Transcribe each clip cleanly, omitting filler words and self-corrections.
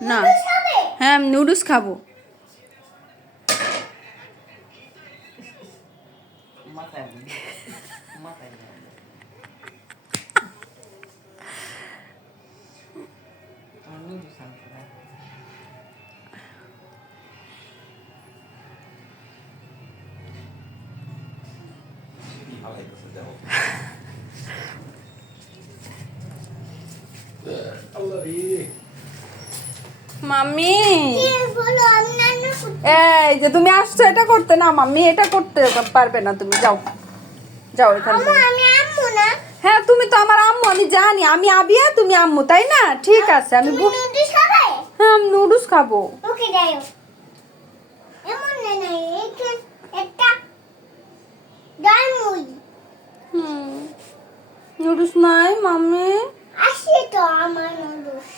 না হ্যাঁ আমি নুডলস খাবো। মাম্মি এই যে তুমি আসছো এটা করতে না, মাম্মি এটা করতে পারবে না, তুমি যাও যাও এখান থেকে। হ্যাঁ তুমি তো আমার আম্মু, আমি জানি, আমি আবিয়া তুমি আম্মু, তাই না? ঠিক আছে আমি হ্যাঁ আমি নুডলস খাবো। নুডলস নাই মাম্মি। আসি তো আমার নুডলস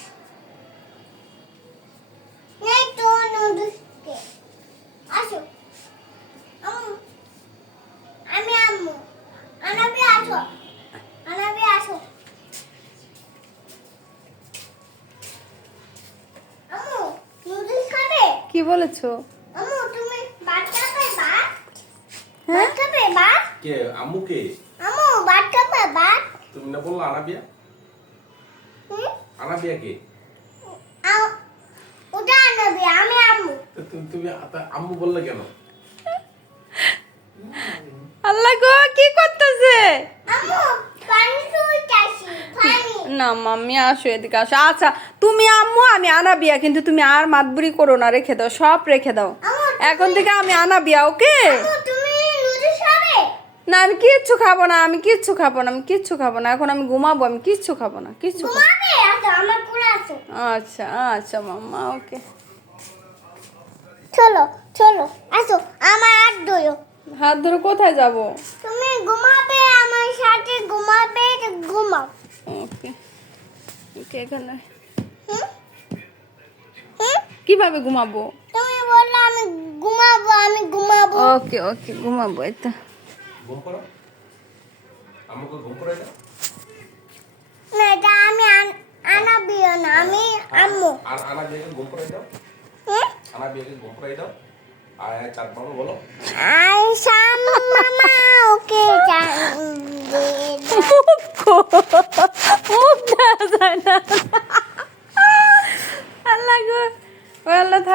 নেই তো, নুডলস কে আসো আম্মু, আমি আম্মু, আনাবি আসো, আনাবি আসো আম্মু, নুডলস খাবে? কি বলেছো আম্মু তুমি ভাত খাবে? ভাত হ্যাঁ ভাত খাবে? ভাত কে আম্মু কে? আম্মু ভাত খাবে? ভাত তুমি না বললা আনাবিয়া? আনাবিয়া কে? ওটা আনাবি, আমি আম্মু। তুমি আম্মু বললে কেন? আল্লাহ গো কি করতেছে? আম্মু পানি চুইতাছি, পানি। না মাম্মি আসো এদিকে আসো। আচ্ছা তুমি আম্মু আমি আনাবিয়া, কিন্তু তুমি আর মাতবুরি করো না, রেখে দাও, সব রেখে দাও। এখন থেকে আমি আনাবিয়া, ওকে? আম্মু তুমি নুডলস খাবে? না আমি কিচ্ছু খাবো না, আমি কিচ্ছু খাবো না, আমি কিচ্ছু খাবো না, এখন আমি ঘুমাবো, আমি কিচ্ছু খাবো না, কিচ্ছু খাবো না। ঘুমাবে? আসো আমার কোলে আসো। আচ্ছা আচ্ছা মাম্মা, ওকে। চলো চলো আসো, আমার হাত ধরো। হাত ধরে কোথায় যাব? তুমি ঘুমাবে আমার সাথে, ঘুমাবে, ঘুমাও। ওকে ওকে এখানে হুম? হুম? কিভাবে ঘুমাবো? তুমি বললে আমি ঘুমাবো, আমি ঘুমাবো। ওকে ওকে ঘুমাবো, এই তো। ঘুম করো, আম্মুকে ঘুম করে দাও। না এটা আমি আনাবিও না, আমি আম্মু। আর আনাবিয়াকে ঘুম করে দাও, হুম? আনাবিয়াকে ঘুম করে দাও। আর চার বাবা বলো আই সাম মামা, ওকে মুখ দেখা যায় না। আল্লাহ গো, ও আল্লাহ।